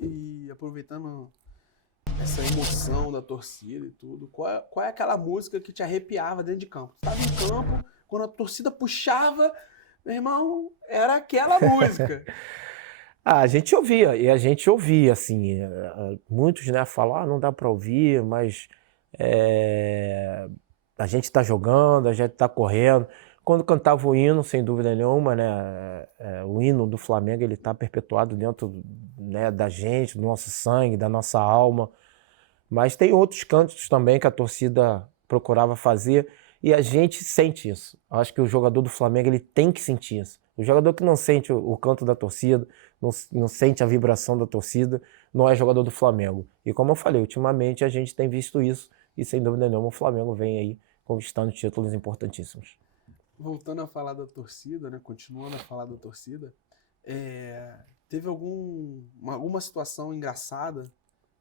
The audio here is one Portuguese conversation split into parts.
E aproveitando essa emoção da torcida e tudo, qual é aquela música que te arrepiava dentro de campo? Você estava em campo, quando a torcida puxava, meu irmão, era aquela música. A gente ouvia, e a gente ouvia, assim, muitos, né, falam, não dá para ouvir, mas a gente está jogando, a gente está correndo. Quando cantava o hino, sem dúvida nenhuma, né, o hino do Flamengo, ele está perpetuado dentro, né, da gente, do nosso sangue, da nossa alma. Mas tem outros cantos também que a torcida procurava fazer e a gente sente isso. Acho que o jogador do Flamengo ele tem que sentir isso. O jogador que não sente o canto da torcida, não sente a vibração da torcida, não é jogador do Flamengo. E como eu falei, ultimamente a gente tem visto isso e sem dúvida nenhuma o Flamengo vem aí conquistando títulos importantíssimos. Voltando a falar da torcida, né, continuando a falar da torcida, teve alguma situação engraçada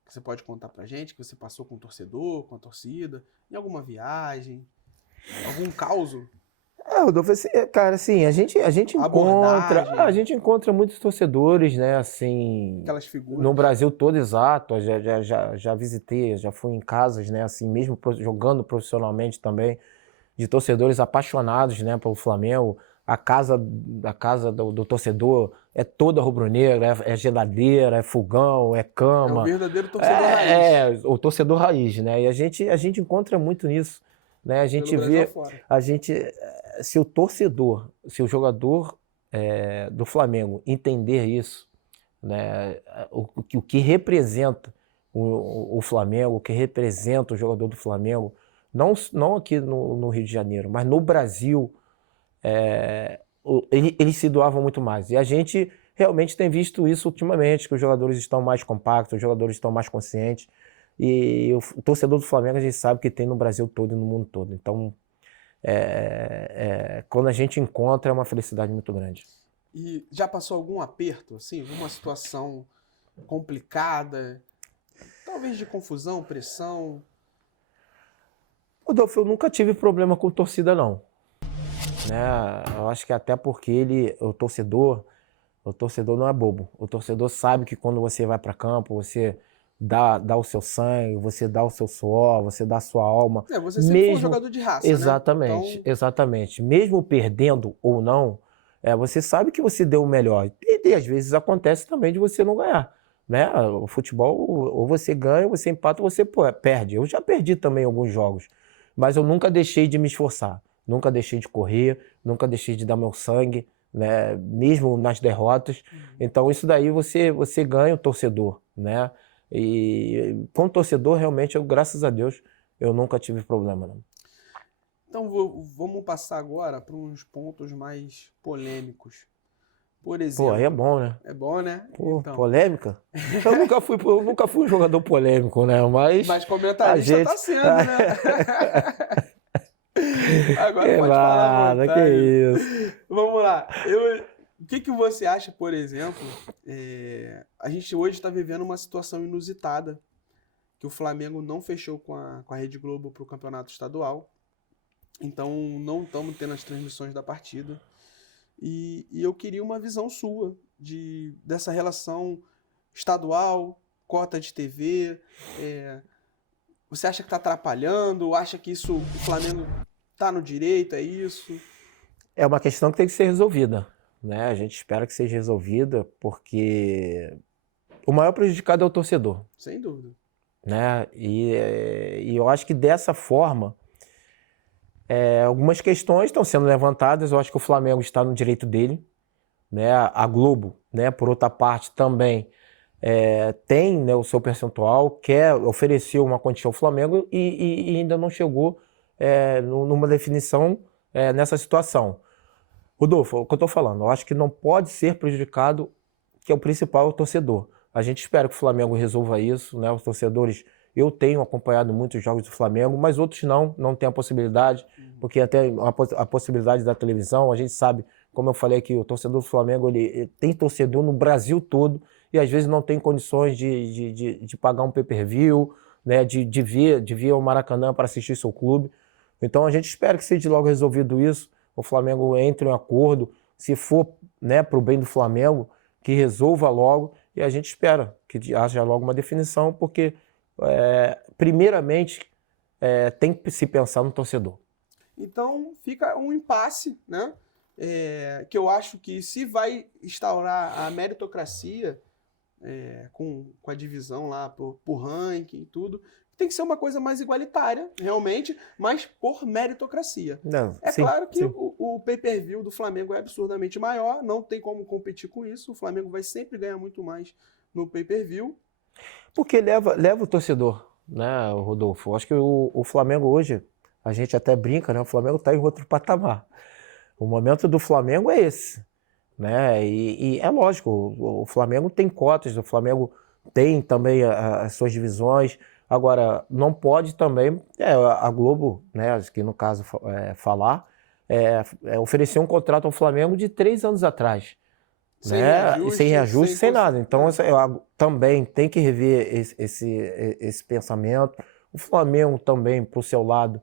que você pode contar pra gente, que você passou com o torcedor, com a torcida, em alguma viagem, algum causo? Rodolfo, cara, assim, a gente Abordagem. a gente encontra muitos torcedores, né, assim, Aquelas figuras. no Brasil todo, exato, já visitei, já fui em casas, né, assim, mesmo jogando profissionalmente também, de torcedores apaixonados, né, pelo Flamengo. A casa do torcedor é toda rubro-negra, é geladeira, é fogão, é cama. É o verdadeiro torcedor raiz. O torcedor raiz, né? E a gente encontra muito nisso, né? A gente vê, se o jogador do Flamengo entender isso, né? O que representa o Flamengo, o que representa o jogador do Flamengo, não aqui no Rio de Janeiro, mas no Brasil, eles se doavam muito mais. E a gente realmente tem visto isso ultimamente, que os jogadores estão mais compactos, os jogadores estão mais conscientes. E o torcedor do Flamengo a gente sabe que tem no Brasil todo e no mundo todo. Então, quando a gente encontra, é uma felicidade muito grande. E já passou algum aperto, assim, alguma situação complicada, talvez de confusão, pressão? Rodolfo, eu nunca tive problema com torcida, não. Né? Eu acho que até porque o torcedor não é bobo. O torcedor sabe que quando você vai para campo, você dá o seu sangue, você dá o seu suor, você dá a sua alma. Você sempre foi um jogador de raça, exatamente, né? Então... Exatamente. Mesmo perdendo ou não, você sabe que você deu o melhor. E às vezes acontece também de você não ganhar. Né? O futebol, ou você ganha, ou você empata, ou você perde. Eu já perdi também alguns jogos, mas eu nunca deixei de me esforçar. Nunca deixei de correr, nunca deixei de dar meu sangue, né? Mesmo nas derrotas. Então isso daí você ganha o torcedor, né? E com o torcedor, realmente, graças a Deus, eu nunca tive problema, não. Então vamos passar agora para uns pontos mais polêmicos. Por exemplo... Aí é bom, né? É bom, né? Então. Polêmica? Eu nunca fui um jogador polêmico, né? Mas comentarista tá sendo, né? Agora pode falar à vontade. Que isso. Vamos lá. O que você acha, por exemplo, a gente hoje está vivendo uma situação inusitada, que o Flamengo não fechou com a Rede Globo para o campeonato estadual, então não estamos tendo as transmissões da partida, e eu queria uma visão sua dessa relação estadual, cota de TV, você acha que está atrapalhando, acha que isso o Flamengo está no direito, é isso? É uma questão que tem que ser resolvida, né? A gente espera que seja resolvida, porque o maior prejudicado é o torcedor. Sem dúvida. Né? E eu acho que dessa forma, algumas questões estão sendo levantadas. Eu acho que o Flamengo está no direito dele, né? A Globo, né, por outra parte, também tem, né, o seu percentual, quer oferecer uma quantia ao Flamengo e ainda não chegou numa definição nessa situação. Rodolfo, o que eu estou falando, eu acho que não pode ser prejudicado, que é o principal, o torcedor. A gente espera que o Flamengo resolva isso, né? Os torcedores, eu tenho acompanhado muitos jogos do Flamengo, mas outros não tem a possibilidade, porque até a possibilidade da televisão, a gente sabe, como eu falei aqui, o torcedor do Flamengo, ele tem torcedor no Brasil todo, e às vezes não tem condições de pagar um pay-per-view, né? de vir ao Maracanã para assistir seu clube. Então a gente espera que seja logo resolvido isso, o Flamengo entre em acordo, se for, né, para o bem do Flamengo, que resolva logo e a gente espera que haja logo uma definição, porque, primeiramente, tem que se pensar no torcedor. Então fica um impasse, né? Que eu acho que se vai instaurar a meritocracia com a divisão lá por ranking e tudo, tem que ser uma coisa mais igualitária, realmente, mas por meritocracia. Não, sim, Claro que sim. o pay-per-view do Flamengo é absurdamente maior, não tem como competir com isso, o Flamengo vai sempre ganhar muito mais no pay-per-view. Porque leva o torcedor, né, Rodolfo? Eu acho que o Flamengo hoje, a gente até brinca, né? O Flamengo está em outro patamar. O momento do Flamengo é esse, né? E é lógico, o Flamengo tem cotas, o Flamengo tem também as suas divisões. Agora, não pode também a Globo, né, que no caso oferecer um contrato ao Flamengo de 3 anos atrás. Sem Né? reajuste, E sem reajuste, sem nada. Então, também tem que rever esse pensamento. O Flamengo também, por seu lado,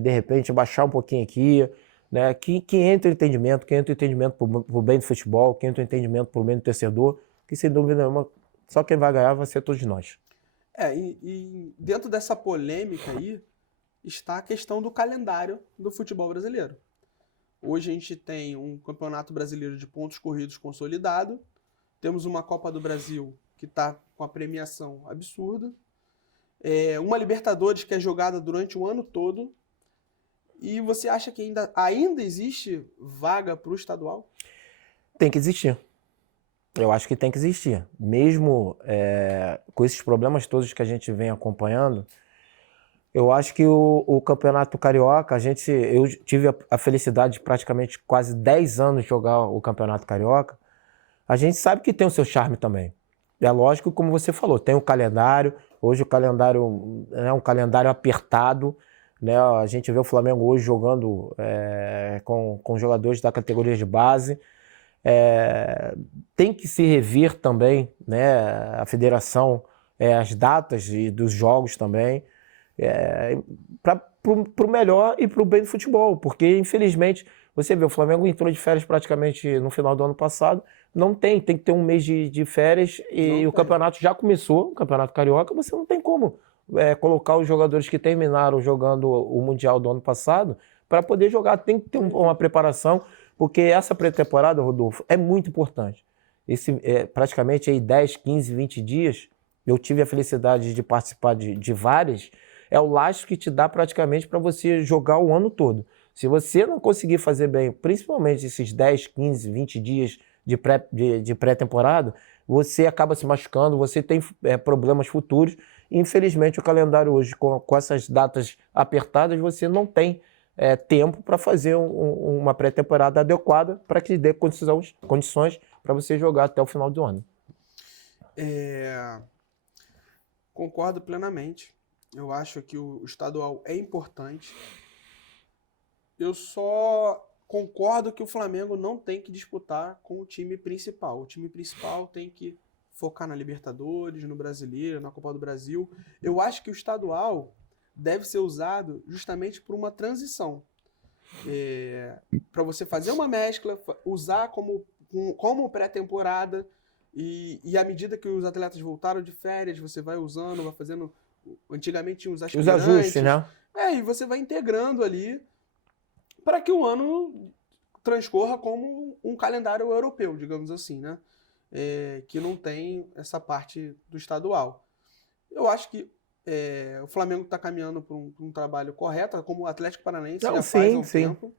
de repente, baixar um pouquinho aqui, né? Que entre o entendimento, pro bem do futebol, que entre o entendimento pro bem do torcedor, que sem dúvida nenhuma, só quem vai ganhar vai ser todos nós. E dentro dessa polêmica aí, está a questão do calendário do futebol brasileiro. Hoje a gente tem um Campeonato Brasileiro de pontos corridos consolidado, temos uma Copa do Brasil que está com a premiação absurda, uma Libertadores que é jogada durante o ano todo, e você acha que ainda existe vaga para o estadual? Tem que existir. Eu acho que tem que existir. Mesmo com esses problemas todos que a gente vem acompanhando, eu acho que o Campeonato Carioca, eu tive a felicidade de praticamente quase 10 anos de jogar o Campeonato Carioca. A gente sabe que tem o seu charme também. É lógico, como você falou, tem o calendário. Hoje o calendário é um calendário apertado, né? A gente vê o Flamengo hoje jogando com jogadores da categoria de base. Tem que se rever também, né, a federação, as datas dos jogos também. Para o melhor e para o bem do futebol, porque infelizmente você vê, o Flamengo entrou de férias praticamente no final do ano passado, tem que ter um mês de férias e o campeonato já começou, o Campeonato Carioca, você não tem como colocar os jogadores que terminaram jogando o Mundial do ano passado para poder jogar, tem que ter uma preparação, porque essa pré-temporada, Rodolfo, é muito importante. Praticamente aí 10, 15, 20 dias, eu tive a felicidade de participar de várias. É o lastro que te dá praticamente para você jogar o ano todo. Se você não conseguir fazer bem, principalmente esses 10, 15, 20 dias de pré-temporada, você acaba se machucando, você tem problemas futuros. Infelizmente, o calendário hoje, com essas datas apertadas, você não tem tempo para fazer uma pré-temporada adequada para que dê condições para você jogar até o final do ano. Concordo plenamente. Eu acho que o estadual é importante. Eu só concordo que o Flamengo não tem que disputar com o time principal. O time principal tem que focar na Libertadores, no Brasileiro, na Copa do Brasil. Eu acho que o estadual deve ser usado justamente por uma transição. Para você fazer uma mescla, usar como pré-temporada, e à medida que os atletas voltaram de férias, você vai usando, vai fazendo... Antigamente tinha os aspirantes. Os ajustes, né? E você vai integrando ali para que o ano transcorra como um calendário europeu, digamos assim, né? Que não tem essa parte do estadual. Eu acho que o Flamengo está caminhando para um trabalho correto, como o Atlético Paranaense já faz há um tempo.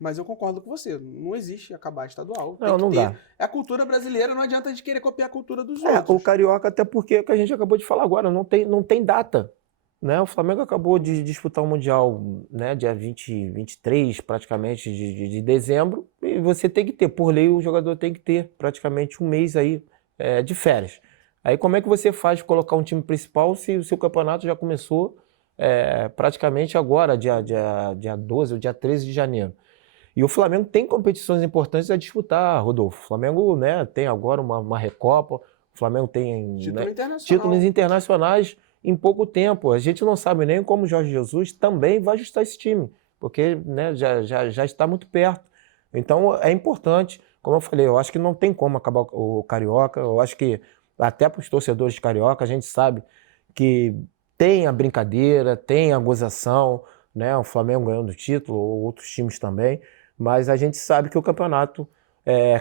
Mas eu concordo com você, não existe acabar estadual. Não dá. É a cultura brasileira, não adianta a gente querer copiar a cultura dos outros. O Carioca, até porque é o que a gente acabou de falar agora, não tem data. Né? O Flamengo acabou de disputar o Mundial, né, dia 23, praticamente, de dezembro, e você tem que ter, por lei, o jogador tem que ter praticamente um mês aí de férias. Aí como é que você faz colocar um time principal se o seu campeonato já começou praticamente agora, dia 12 ou dia 13 de janeiro? E o Flamengo tem competições importantes a disputar, Rodolfo. O Flamengo, né, tem agora uma Recopa, o Flamengo tem títulos internacionais em pouco tempo. A gente não sabe nem como o Jorge Jesus também vai ajustar esse time, porque, né, já está muito perto. Então é importante. como eu falei, eu acho que não tem como acabar o Carioca. Eu acho que até para os torcedores de Carioca, a gente sabe que tem a brincadeira, tem a gozação, né? O Flamengo ganhando o título, ou outros times também, mas a gente sabe que o campeonato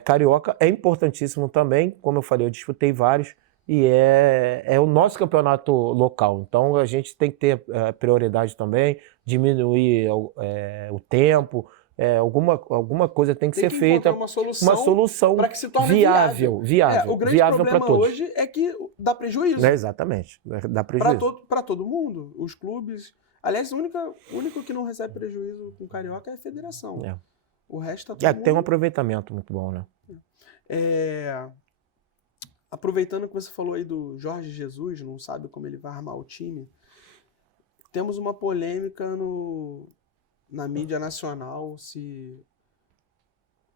Carioca é importantíssimo também. Como eu falei, eu disputei vários, e é o nosso campeonato local. Então a gente tem que ter prioridade também, diminuir o tempo, alguma coisa tem que ser feita, uma uma solução para que se torne viável o grande viável para problema todos. hoje é que dá prejuízo. Exatamente, dá prejuízo. Para todo mundo, os clubes. Aliás, o único que não recebe prejuízo com o Carioca é a federação. O resto tá todo mundo... Tem um aproveitamento muito bom, né? Aproveitando que você falou aí do Jorge Jesus, não sabe como ele vai armar o time, temos uma polêmica na mídia nacional se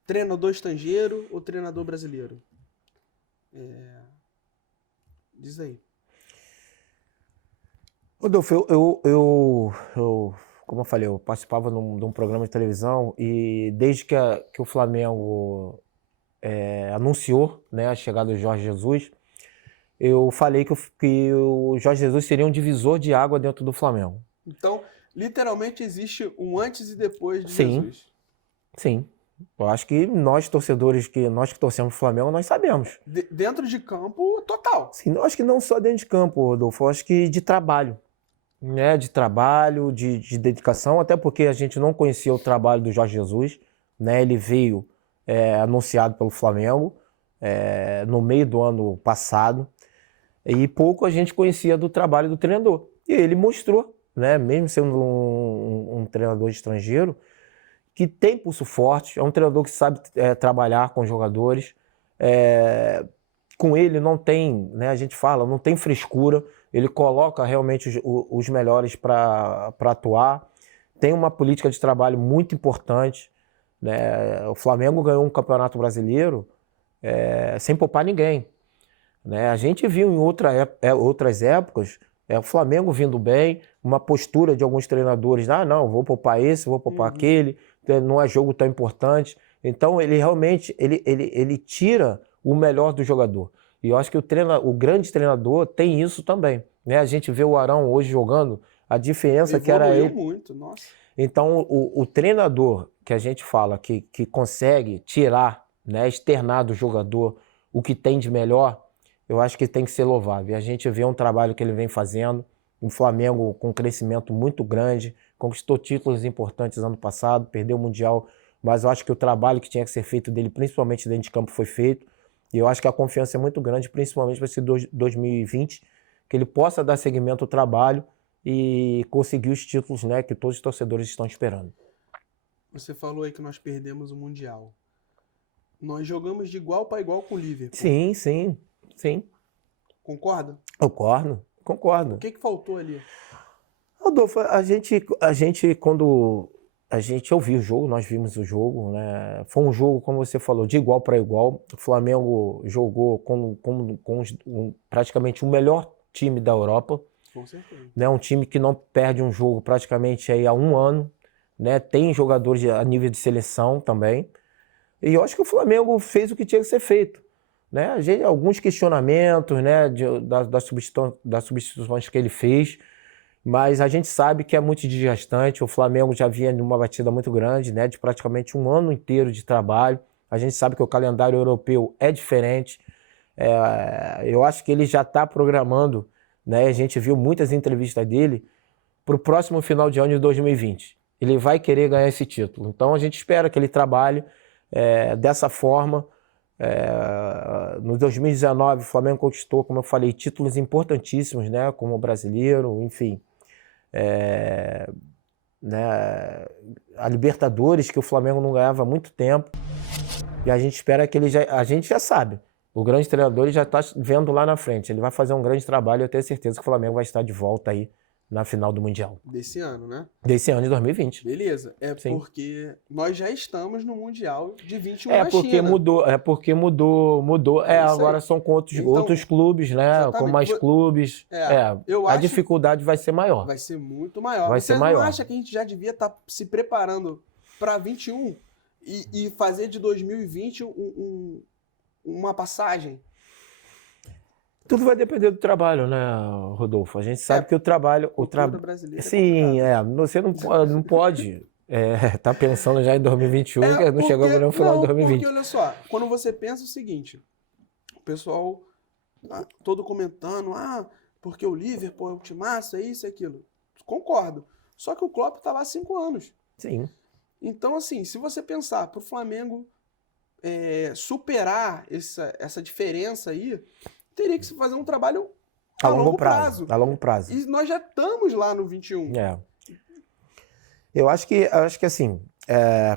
treinador estrangeiro ou treinador brasileiro. Diz aí. Rodolfo, eu como eu falei, eu participava de um programa de televisão, e desde que o Flamengo anunciou, né, a chegada do Jorge Jesus, eu falei que o Jorge Jesus seria um divisor de água dentro do Flamengo. Então, literalmente existe um antes e depois de Sim, Jesus. Sim. Eu acho que nós, torcedores, nós que torcemos pro Flamengo, nós sabemos. Dentro de campo, total. Sim, eu acho que não só dentro de campo, Rodolfo, eu acho que de trabalho. Né? De trabalho, de dedicação, até porque a gente não conhecia o trabalho do Jorge Jesus. Né? Ele veio anunciado pelo Flamengo no meio do ano passado, e pouco a gente conhecia do trabalho do treinador. E ele mostrou, né? Mesmo sendo um treinador estrangeiro, que tem pulso forte, é um treinador que sabe trabalhar com jogadores. Com ele não tem, né, a gente fala, não tem frescura, ele coloca realmente os melhores para atuar, tem uma política de trabalho muito importante. Né? O Flamengo ganhou um campeonato brasileiro sem poupar ninguém. Né? A gente viu em outras épocas o Flamengo vindo bem, uma postura de alguns treinadores, não, vou poupar esse, vou poupar aquele, não é jogo tão importante. Então ele realmente ele tira o melhor do jogador. E eu acho que o grande treinador tem isso também. Né? A gente vê o Arão hoje jogando, a diferença que era eu. Muito, nossa. Então o treinador que a gente fala que consegue tirar, né, externar do jogador o que tem de melhor, eu acho que tem que ser louvável. E a gente vê um trabalho que ele vem fazendo, um Flamengo com um crescimento muito grande, conquistou títulos importantes ano passado, perdeu o Mundial, mas eu acho que o trabalho que tinha que ser feito dele, principalmente dentro de campo, foi feito. E eu acho que a confiança é muito grande, principalmente para esse 2020, que ele possa dar seguimento ao trabalho e conseguir os títulos, né, que todos os torcedores estão esperando. Você falou aí que nós perdemos o Mundial. Nós jogamos de igual para igual com o Liverpool. Sim. Concorda? Concordo. O que faltou ali? Rodolfo, a gente quando a gente ouviu o jogo, nós vimos o jogo, né? Foi um jogo, como você falou, de igual para igual. O Flamengo jogou com praticamente o melhor time da Europa. Com certeza. Né? Um time que não perde um jogo praticamente aí há um ano. Né? Tem jogadores a nível de seleção também. E eu acho que o Flamengo fez o que tinha que ser feito. Né? Alguns questionamentos, né, das substituições que ele fez, mas a gente sabe que é muito desgastante. O Flamengo já vinha numa batida muito grande, né, de praticamente um ano inteiro de trabalho. A gente sabe que o calendário europeu é diferente. Eu acho que ele já está programando, né, a gente viu muitas entrevistas dele, para o próximo final de ano de 2020. Ele vai querer ganhar esse título. Então a gente espera que ele trabalhe dessa forma. No 2019 o Flamengo conquistou, como eu falei, títulos importantíssimos, né, como o brasileiro, enfim, né, a Libertadores, que o Flamengo não ganhava há muito tempo, e a gente espera que a gente já sabe, o grande treinador já está vendo lá na frente, ele vai fazer um grande trabalho, eu tenho certeza que o Flamengo vai estar de volta aí na final do Mundial. Desse ano, né? Desse ano de 2020. Beleza. Sim. Porque nós já estamos no Mundial de 21 na China. É porque mudou. Agora são com outros clubes, né? Exatamente. Com mais clubes. A dificuldade vai ser maior. Vai ser muito maior. Você não acha que a gente já devia estar se preparando para 21 e fazer de 2020 uma passagem? Tudo vai depender do trabalho, né, Rodolfo? A gente sabe que o trabalho... Cultura brasileira Sim, é complicado. você não pode tá pensando já em 2021, que não chegamos nem no final de Não, 2020. porque olha só, quando você pensa o seguinte, o pessoal todo comentando, porque o Liverpool é o timaço, é isso, é aquilo. Concordo. Só que o Klopp tá lá há 5 anos. Sim. Então, assim, se você pensar pro Flamengo superar essa diferença aí, teria que se fazer um trabalho a longo prazo. A longo prazo. E nós já estamos lá no 21. Eu acho que assim,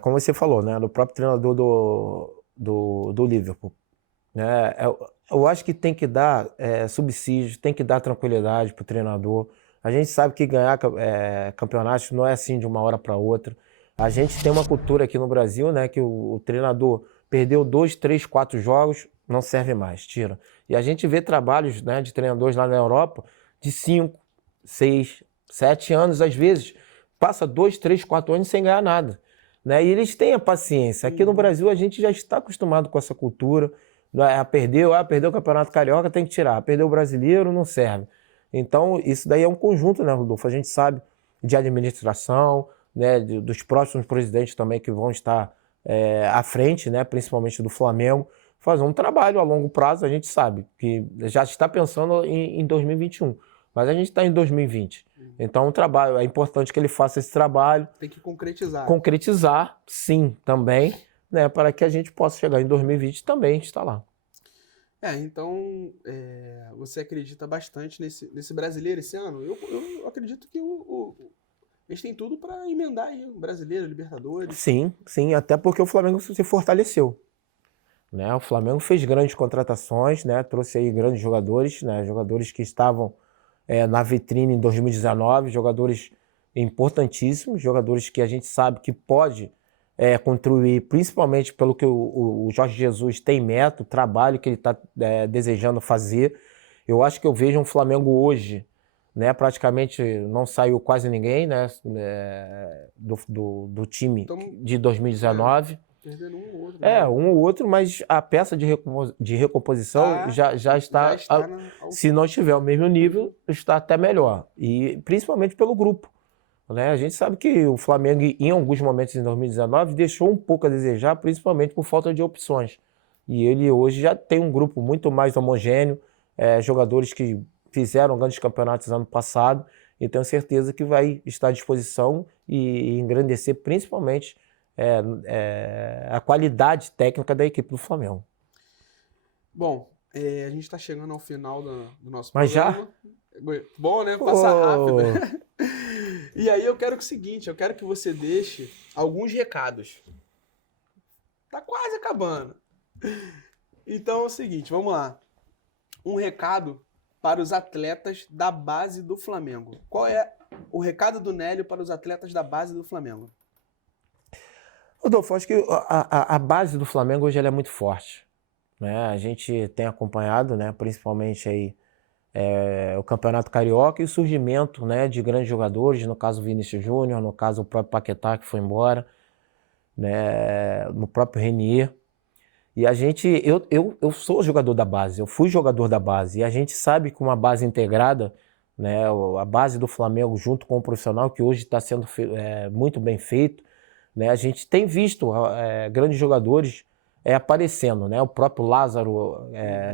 como você falou, né, do próprio treinador do Liverpool, né, eu acho que tem que dar subsídios, tem que dar tranquilidade pro treinador. A gente sabe que ganhar campeonatos não é assim de uma hora para outra. A gente tem uma cultura aqui no Brasil, né, que o treinador perdeu 2, 3, 4 jogos, não serve mais, tira. E a gente vê trabalhos, né, de treinadores lá na Europa de 5, 6, 7 anos, às vezes, passa 2, 3, 4 anos sem ganhar nada, né? E eles têm a paciência. Aqui no Brasil a gente já está acostumado com essa cultura. Perdeu o Campeonato Carioca, tem que tirar. Perdeu o Brasileiro, não serve. Então, isso daí é um conjunto, né, Rodolfo? A gente sabe de administração, né, dos próximos presidentes também que vão estar à frente, né, principalmente do Flamengo, fazer um trabalho a longo prazo. A gente sabe que já está pensando em 2021, mas a gente está em 2020. Então, é importante que ele faça esse trabalho. Tem que concretizar. Concretizar, sim, também, né, para que a gente possa chegar em 2020 também estar lá. Então, você acredita bastante nesse brasileiro esse ano? Eu acredito que eles têm tudo para emendar aí, o brasileiro, Libertadores. Sim, até porque o Flamengo se fortaleceu, né? O Flamengo fez grandes contratações, né? Trouxe aí grandes jogadores, né? Jogadores que estavam na vitrine em 2019, jogadores importantíssimos, jogadores que a gente sabe que pode contribuir, principalmente pelo que o Jorge Jesus tem meta, o trabalho que ele está desejando fazer. Eu acho que eu vejo um Flamengo hoje, né, praticamente não saiu quase ninguém, né, do time de 2019. Perdendo um ou outro. Um ou outro, mas a peça de recomposição já está se não estiver ao mesmo nível, está até melhor. E principalmente pelo grupo, né? A gente sabe que o Flamengo, em alguns momentos em 2019, deixou um pouco a desejar, principalmente por falta de opções. E ele hoje já tem um grupo muito mais homogêneo, jogadores que fizeram grandes campeonatos ano passado, e tenho certeza que vai estar à disposição e engrandecer principalmente a qualidade técnica da equipe do Flamengo. Bom, a gente está chegando ao final do nosso Mas programa. Bom, né? Passa rápido. E aí eu quero o seguinte, eu quero que você deixe alguns recados. Tá quase acabando. Então é o seguinte, vamos lá. Um recado para os atletas da base do Flamengo. Qual é o recado do Nélio para os atletas da base do Flamengo? Rodolfo, acho que a base do Flamengo hoje ela é muito forte, né? A gente tem acompanhado, né, principalmente aí, o Campeonato Carioca e o surgimento, né, de grandes jogadores, no caso o Vinícius Júnior, no caso o próprio Paquetá que foi embora, né, no próprio Renier. E eu sou jogador da base, eu fui jogador da base, e a gente sabe que uma base integrada, né, a base do Flamengo junto com o profissional, que hoje está sendo muito bem feito, né, a gente tem visto grandes jogadores aparecendo, né, o próprio Lázaro,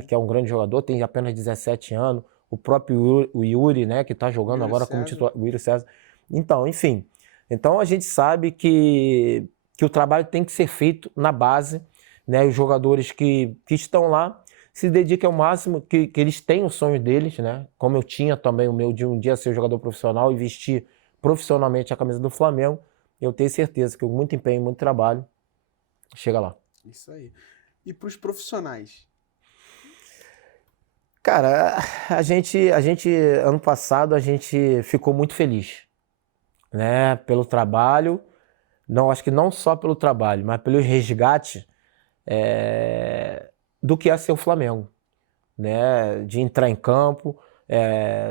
que é um grande jogador, tem apenas 17 anos, o próprio Yuri, né, que está jogando agora como titular, o Yuri César. Então, enfim, a gente sabe que o trabalho tem que ser feito na base, né, os jogadores que estão lá se dediquem ao máximo, que eles têm o sonho deles, né, como eu tinha também o meu de um dia ser jogador profissional e vestir profissionalmente a camisa do Flamengo. Eu tenho certeza que com muito empenho, muito trabalho, chega lá. Isso aí. E para os profissionais? Cara, a gente, ano passado, a gente ficou muito feliz, né, pelo trabalho, acho que não só pelo trabalho, mas pelo resgate do que é ser o Flamengo, né, de entrar em campo,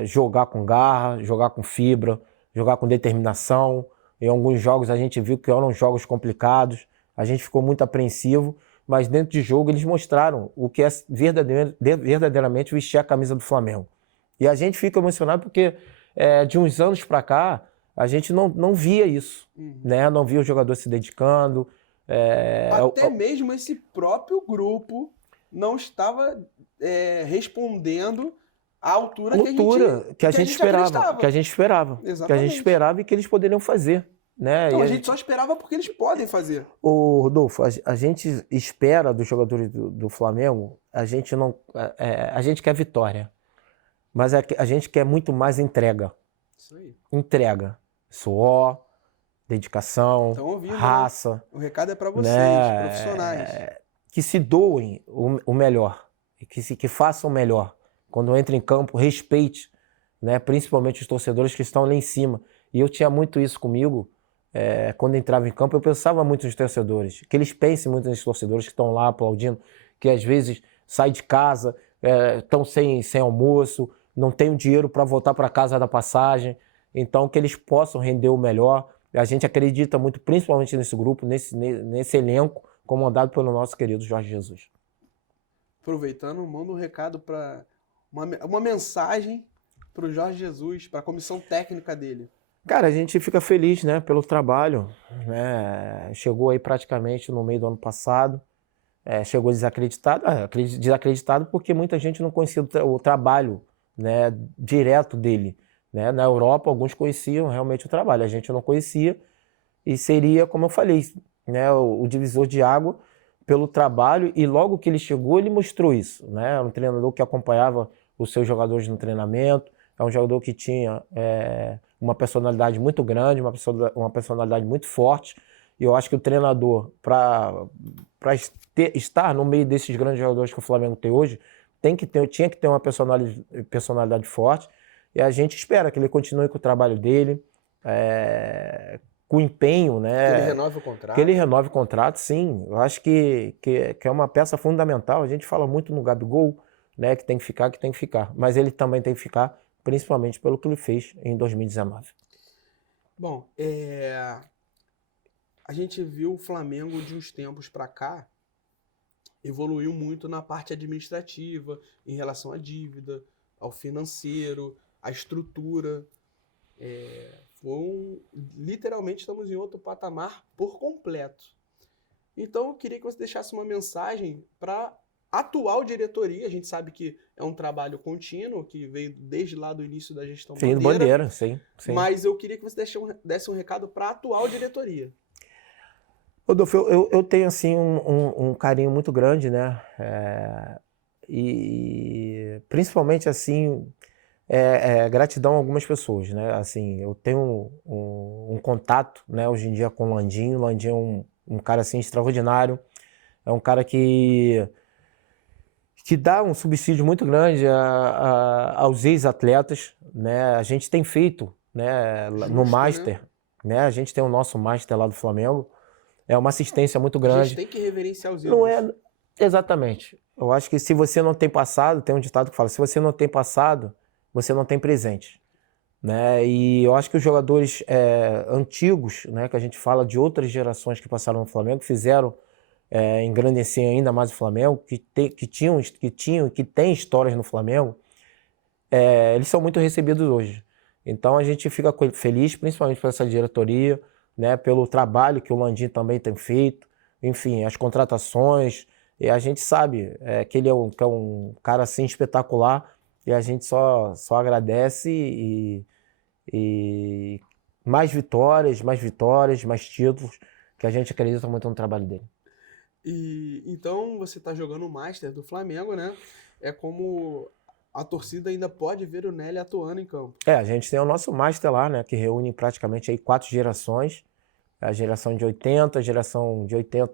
jogar com garra, jogar com fibra, jogar com determinação. Em alguns jogos a gente viu que eram jogos complicados, a gente ficou muito apreensivo, mas dentro de jogo eles mostraram o que é verdadeiramente vestir a camisa do Flamengo. E a gente fica emocionado porque de uns anos para cá a gente não via isso, né? Não via o jogador se dedicando. Até mesmo esse próprio grupo não estava respondendo à altura que a gente esperava. Que a gente esperava. Exatamente. Que a gente esperava e que eles poderiam fazer. Né? Então, a gente só esperava porque eles podem fazer. Ô, Rodolfo, a gente espera dos jogadores do Flamengo, a gente quer vitória, mas a gente quer muito mais entrega. Isso aí. Entrega, suor, dedicação, ouvindo, raça. Né? O recado é para vocês, profissionais. Que se doem o melhor, que façam o melhor. Quando entra em campo, respeite, né? Principalmente os torcedores que estão lá em cima. E eu tinha muito isso comigo. Quando entrava em campo, eu pensava muito nos torcedores, que eles pensem muito nos torcedores que estão lá aplaudindo, que às vezes saem de casa, estão sem almoço, não tem o dinheiro para voltar para casa da passagem, então que eles possam render o melhor. A gente acredita muito, principalmente nesse grupo, nesse elenco, comandado pelo nosso querido Jorge Jesus. Aproveitando, manda um recado para uma mensagem para o Jorge Jesus, para a comissão técnica dele. Cara, a gente fica feliz, né, pelo trabalho, né? Chegou aí praticamente no meio do ano passado, chegou desacreditado porque muita gente não conhecia o trabalho, né, direto dele, né? Na Europa alguns conheciam realmente o trabalho, a gente não conhecia e seria, como eu falei, né, o divisor de água pelo trabalho, e logo que ele chegou ele mostrou isso, né? Um treinador que acompanhava os seus jogadores no treinamento, é um jogador que tinha uma personalidade muito grande, uma personalidade muito forte, e eu acho que o treinador, para estar no meio desses grandes jogadores que o Flamengo tem hoje, tinha que ter uma personalidade forte, e a gente espera que ele continue com o trabalho dele, com empenho, né? Que ele renove o contrato. Que ele renove o contrato, sim. Eu acho que é uma peça fundamental. A gente fala muito no Gabigol, né, que tem que ficar, mas ele também tem que ficar, principalmente pelo que ele fez em 2019. Bom, a gente viu o Flamengo de uns tempos para cá evoluiu muito na parte administrativa, em relação à dívida, ao financeiro, à estrutura. Literalmente estamos em outro patamar por completo. Então eu queria que você deixasse uma mensagem para atual diretoria. A gente sabe que é um trabalho contínuo, que veio desde lá do início da gestão Bandeira, sim. Mas eu queria que você desse um recado para a atual diretoria. Rodolfo, eu tenho assim um carinho muito grande, né? E principalmente assim, gratidão a algumas pessoas, né? Assim, eu tenho um contato, né, hoje em dia com o Landinho. O Landinho é um cara assim extraordinário, é um cara que dá um subsídio muito grande aos ex-atletas, né? A gente tem feito, né, no Master, né? A gente tem o nosso Master lá do Flamengo, é uma assistência muito grande. A gente tem que reverenciar os ídolos. Não exatamente. Eu acho que se você não tem passado, tem um ditado que fala, se você não tem passado, você não tem presente, né? E eu acho que os jogadores antigos, né, que a gente fala de outras gerações que passaram no Flamengo, fizeram engrandecer ainda mais o Flamengo, que tinham e que têm histórias no Flamengo, eles são muito recebidos hoje. Então a gente fica feliz, principalmente por essa diretoria, né, pelo trabalho que o Landim também tem feito, enfim, as contratações, e a gente sabe que ele é um cara assim espetacular, e a gente só agradece e mais vitórias, mais títulos, que a gente acredita muito no trabalho dele. E então você está jogando o Master do Flamengo, né? É como a torcida ainda pode ver o Nelly atuando em campo. A gente tem o nosso Master lá, né? Que reúne praticamente aí 4 gerações. A geração de 80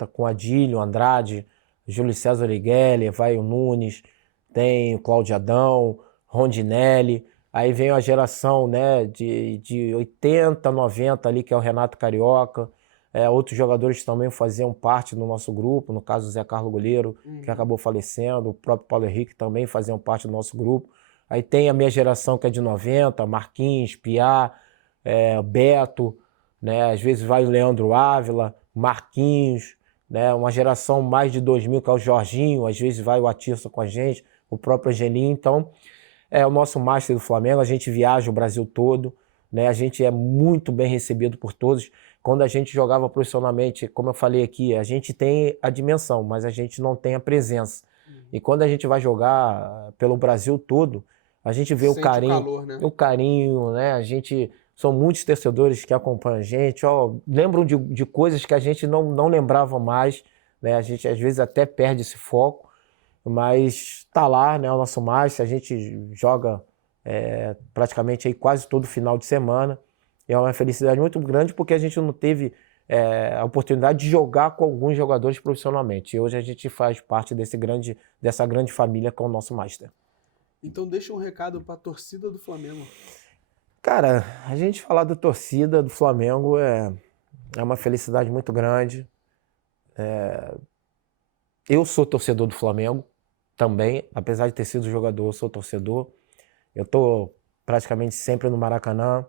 com Adílio, Andrade, Júlio César Origuelli, Evair Nunes, tem o Cláudio Adão, Rondinelli. Aí vem a geração, né, de 80, 90 ali, que é o Renato Carioca. Outros jogadores também faziam parte do nosso grupo, no caso o Zé Carlos Goleiro, que acabou falecendo, o próprio Paulo Henrique também faziam parte do nosso grupo. Aí tem a minha geração que é de 90, Marquinhos, Piá, Beto, né? Às vezes vai o Leandro Ávila, Marquinhos, né? Uma geração mais de 2000, que é o Jorginho, às vezes vai o Atirson com a gente, o próprio Angelinho. Então, é o nosso Master do Flamengo, a gente viaja o Brasil todo, né? A gente é muito bem recebido por todos. Quando a gente jogava profissionalmente, como eu falei aqui, a gente tem a dimensão, mas a gente não tem a presença. E quando a gente vai jogar pelo Brasil todo, a gente vê Sente o calor, né? o carinho, né? A gente, são muitos torcedores que acompanham a gente, ó, lembram de coisas que a gente não lembrava mais, né? A gente às vezes até perde esse foco, mas tá lá, né? O nosso Master, a gente joga praticamente aí quase todo final de semana. E é uma felicidade muito grande porque a gente não teve a oportunidade de jogar com alguns jogadores profissionalmente. E hoje a gente faz parte dessa grande família que é o nosso Master. Então deixa um recado para a torcida do Flamengo. Cara, a gente falar da torcida do Flamengo é uma felicidade muito grande. Eu sou torcedor do Flamengo também, apesar de ter sido jogador, eu sou torcedor. Eu tô praticamente sempre no Maracanã.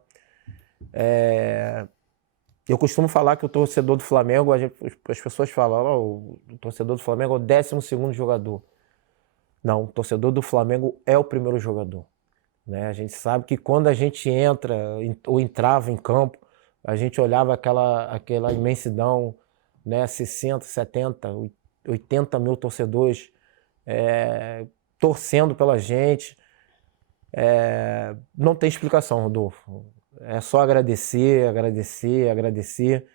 Eu costumo falar que o torcedor do Flamengo, as pessoas falam, o torcedor do Flamengo é o 12º jogador. Não, o torcedor do Flamengo é o primeiro jogador, né? A gente sabe que quando a gente entra ou entrava em campo, a gente olhava aquela imensidão, né? 60, 70, 80 mil torcedores torcendo pela gente. Não tem explicação, Rodolfo. É só agradecer, agradecer, agradecer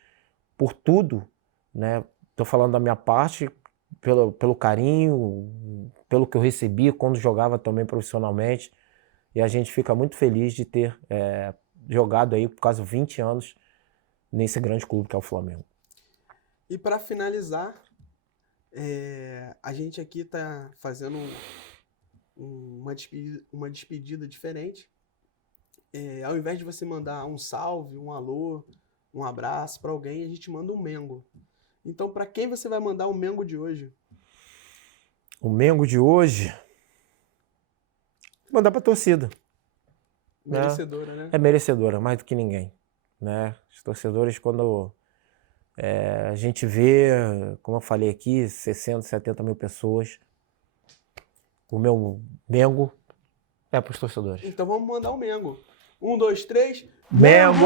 por tudo, né? Tô falando da minha parte, pelo carinho, pelo que eu recebi quando jogava também profissionalmente. E a gente fica muito feliz de ter jogado aí por quase 20 anos nesse grande clube que é o Flamengo. E para finalizar, a gente aqui tá fazendo uma despedida diferente. Ao invés de você mandar um salve, um alô, um abraço para alguém, a gente manda um Mengo. Então, para quem você vai mandar o Mengo de hoje? O Mengo de hoje, mandar para a torcida. Merecedora, né? É merecedora, mais do que ninguém, né? Os torcedores, quando a gente vê, como eu falei aqui, 60, 70 mil pessoas, o meu Mengo é para os torcedores. Então vamos mandar o Mengo. 1, 2, 3. Mengo!